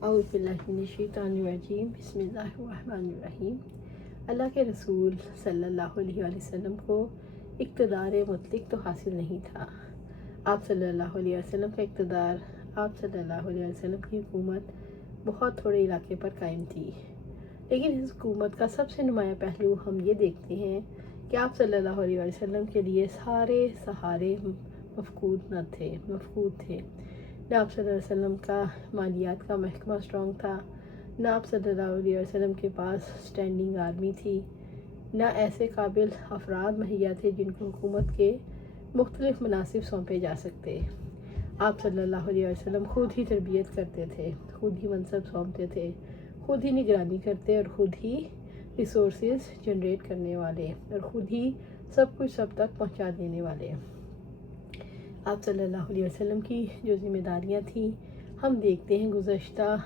اعوذ باللہ من الشیطان الرجیم، بسم اللہ الرحمن الرحیم۔ اللہ کے رسول صلی اللہ علیہ وسلم کو اقتدار مطلق تو حاصل نہیں تھا۔ آپ صلی اللہ علیہ وسلم کا اقتدار، آپ صلی اللہ علیہ وسلم کی حکومت بہت تھوڑے علاقے پر قائم تھی، لیکن اس حکومت کا سب سے نمایاں پہلو ہم یہ دیکھتے ہیں کہ آپ صلی اللہ علیہ وسلم کے لیے سارے سہارے مفقود تھے۔ نہ آپ صلی اللہ علیہ وسلم کا مالیات کا محکمہ اسٹرانگ تھا، نہ آپ صلی اللہ علیہ وسلم کے پاس اسٹینڈنگ آرمی تھی، نہ ایسے قابل افراد مہیا تھے جن کو حکومت کے مختلف مناصب سونپے جا سکتے۔ آپ صلی اللہ علیہ وسلم خود ہی تربیت کرتے تھے، خود ہی منصب سونپتے تھے، خود ہی نگرانی کرتے اور خود ہی ریسورسز جنریٹ کرنے والے اور خود ہی سب کچھ سب تک پہنچا دینے والے۔ آپ صلی اللہ علیہ وسلم کی جو ذمہ داریاں تھیں ہم دیکھتے ہیں گزشتہ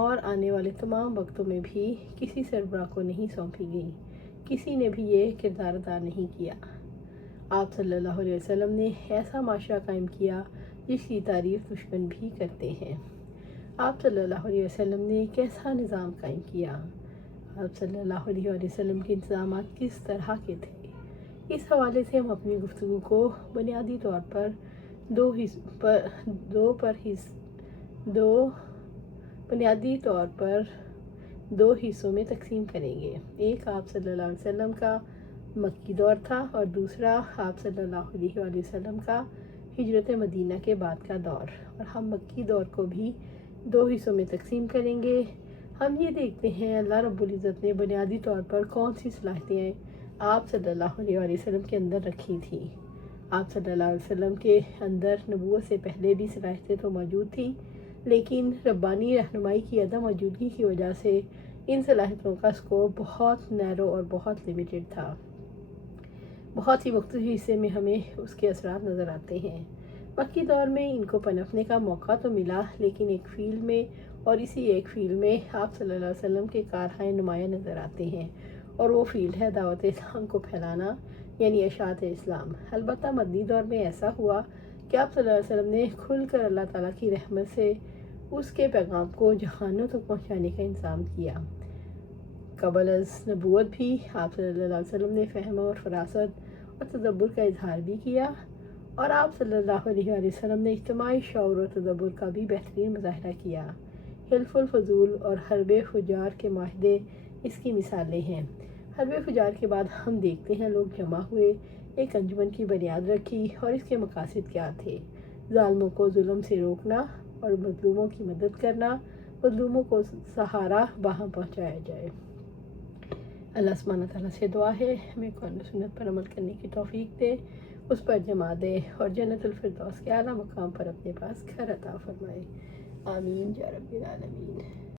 اور آنے والے تمام وقتوں میں بھی کسی سربراہ کو نہیں سونپی گئی، کسی نے بھی یہ کردار ادا نہیں کیا۔ آپ صلی اللہ علیہ وسلم نے ایسا معاشرہ قائم کیا جس کی تعریف دشمن بھی کرتے ہیں۔ آپ صلی اللہ علیہ وسلم نے کیسا نظام قائم کیا؟ آپ صلی اللہ علیہ وسلم کے انتظامات کس طرح کے تھے؟ اس حوالے سے ہم اپنی گفتگو کو بنیادی طور پر دو حصوں میں تقسیم کریں گے۔ ایک آپ صلی اللہ علیہ وسلم کا مکی دور تھا اور دوسرا آپ صلی اللہ علیہ وسلم کا ہجرت مدینہ کے بعد کا دور، اور ہم مکی دور کو بھی دو حصوں میں تقسیم کریں گے۔ ہم یہ دیکھتے ہیں اللہ رب العزت نے بنیادی طور پر کون سی صلاحیتیں آپ صلی اللہ علیہ وسلم کے اندر رکھی تھیں۔ آپ صلی اللہ علیہ وسلم کے اندر نبوت سے پہلے بھی صلاحیتیں تو موجود تھیں، لیکن ربانی رہنمائی کی عدم موجودگی کی وجہ سے ان صلاحیتوں کا اسکوپ بہت نیرو اور بہت لیمیٹڈ تھا۔ بہت ہی مختلف حصے میں ہمیں اس کے اثرات نظر آتے ہیں۔ مکی دور میں ان کو پنپنے کا موقع تو ملا، لیکن ایک فیلڈ میں اور اسی ایک فیلڈ میں آپ صلی اللہ علیہ وسلم کے کارہائے نمایاں نظر آتے ہیں، اور وہ فیلڈ ہے دعوت اسلام کو پھیلانا، یعنی اشاعت اسلام۔ البتہ مدنی دور میں ایسا ہوا کہ آپ صلی اللہ علیہ وسلم نے کھل کر اللہ تعالیٰ کی رحمت سے اس کے پیغام کو جہانوں تک پہنچانے کا انتظام کیا۔ قبل از نبوت بھی آپ صلی اللہ علیہ وسلم نے فہم اور فراست اور تدبر کا اظہار بھی کیا، اور آپ صلی اللہ علیہ وسلم نے اجتماعی شعور و تدبر کا بھی بہترین مظاہرہ کیا۔ حلف الفضول اور حرب فجار کے معاہدے اس کی مثالیں ہیں۔ حرب فجار کے بعد ہم دیکھتے ہیں لوگ جمع ہوئے، ایک انجمن کی بنیاد رکھی، اور اس کے مقاصد کیا تھے؟ ظالموں کو ظلم سے روکنا اور مظلوموں کی مدد کرنا، مظلوموں کو سہارا باہم پہنچایا جائے۔ اللہ سبحانہ تعالیٰ سے دعا ہے ہمیں قرآن و سنت پر عمل کرنے کی توفیق دے، اس پر جما دے اور جنت الفردوس کے اعلیٰ مقام پر اپنے پاس گھر عطا فرمائے۔ آمین یا رب العالمین۔